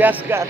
Yes कर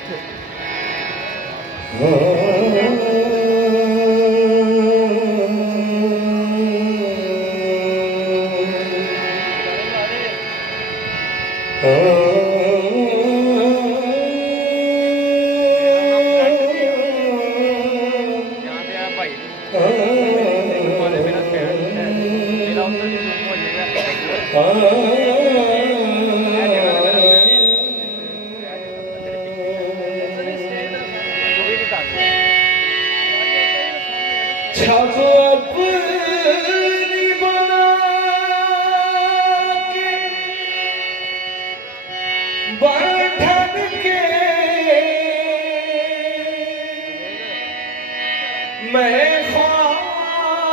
मैं ख्वाजा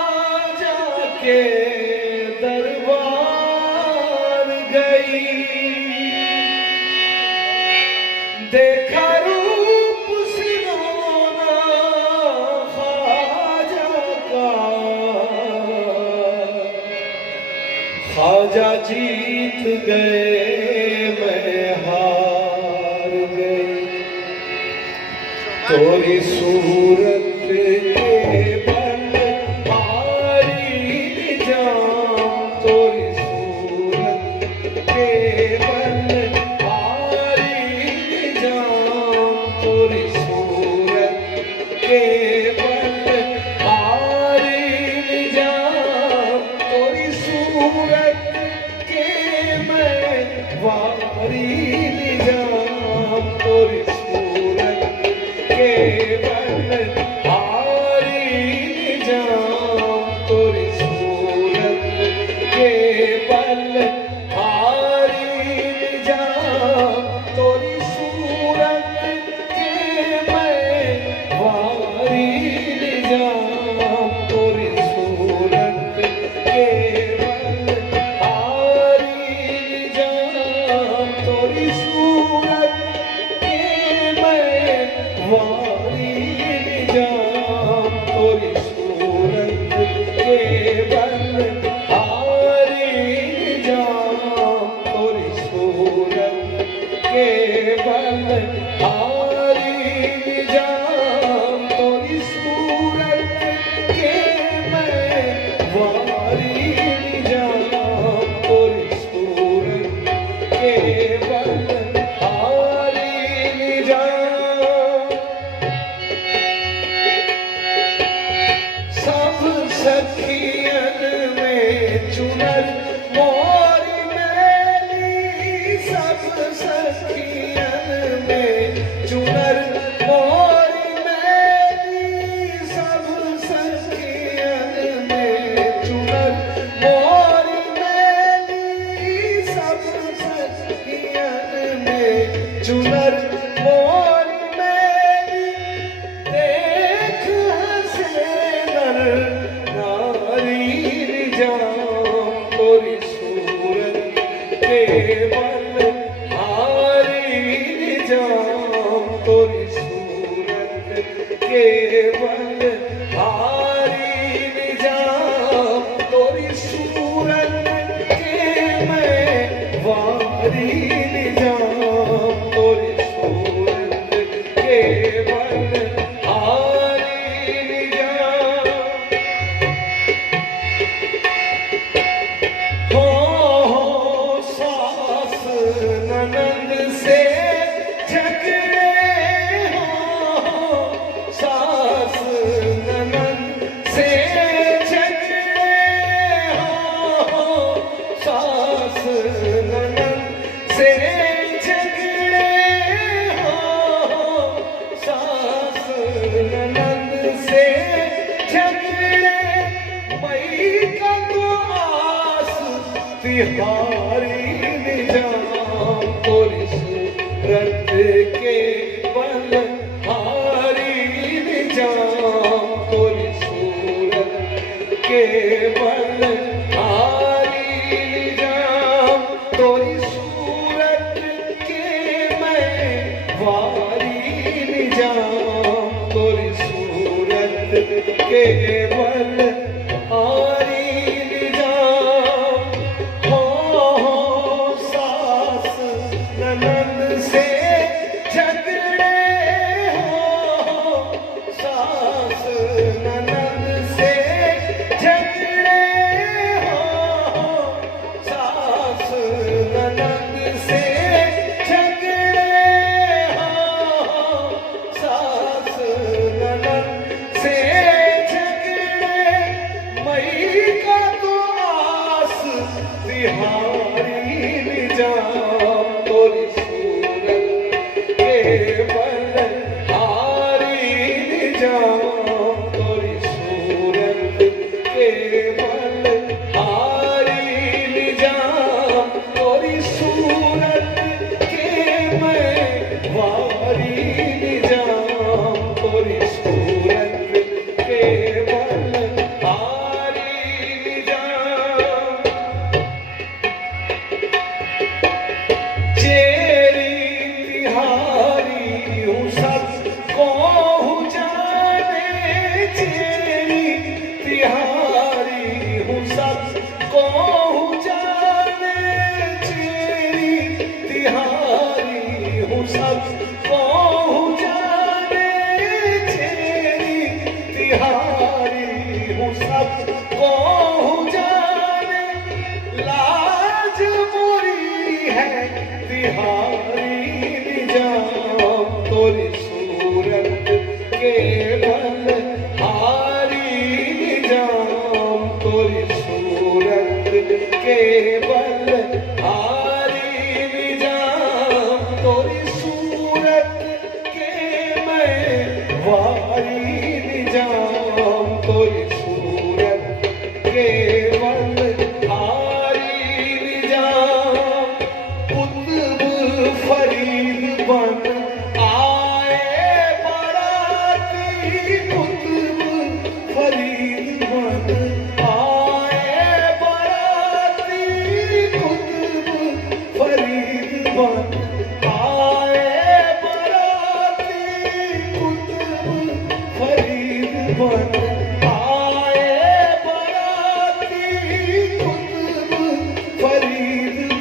के दरबार गई, देखा रूप सिरोना ख्वाजा का, ख्वाजा जीत गए मैं हार गई। तोरी सूरत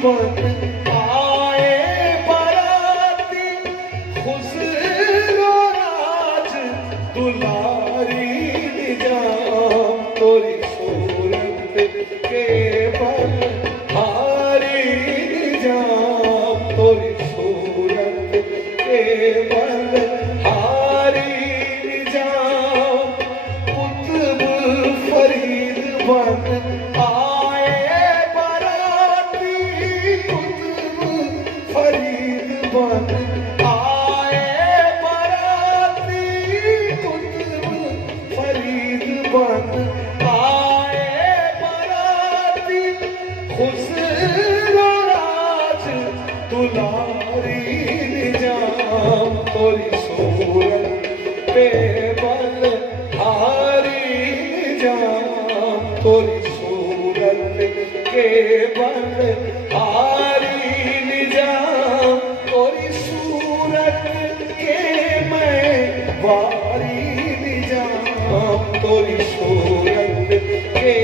बन आए बाराती खुसरो राज दुलारी निजाम तोरी सूरत के बल हारी निजाम तोरी सूरत के बल हारी निजाम कुतुब फरीद बन आए बाराती कुतुब फरीद बन आए बाराती कुतुब फरीद बन आए बाराती खुसरो राज दुलारी निजाम तोरी सूरत पे बल हारी निजाम तोरी सूरत के बल हारी निजाम तोरी सूरत के मैं वारी निजाम तोरी सूरत के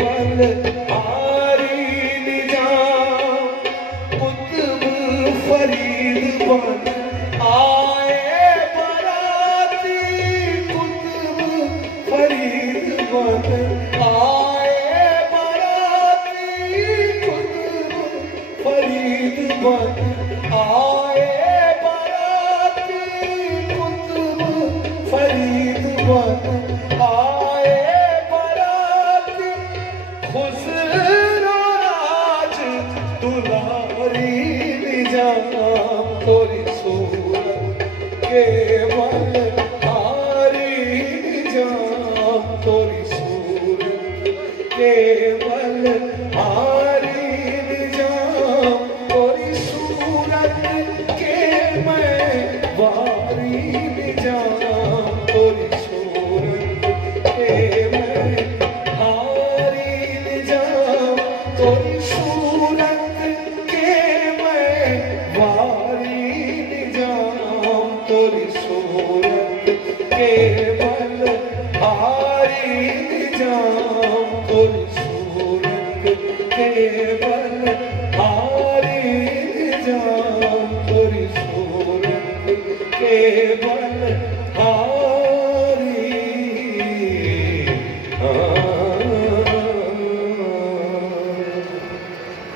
बल हारी निजाम कुतुब फरीद बन आए बाराती कुतुब फरीद बन आए बाराती कुतुब फरीद बन आए बाराती कुतुब फरीद बन आए बाराती खुसरो राज दुलारी निजाम तोरी सूरत के बल हारी निजाम तोरी सूरत के बल हारी निजाम तोरी सूरत के मैं वारी निजाम तोरी सूरत के मैं हारी निजाम तोरी सूरत के मैं वारी निजाम तोरी सूरत के बल हारी निजाम तोरी सूरत के बल हारी निजाम तोरी सूरत के बल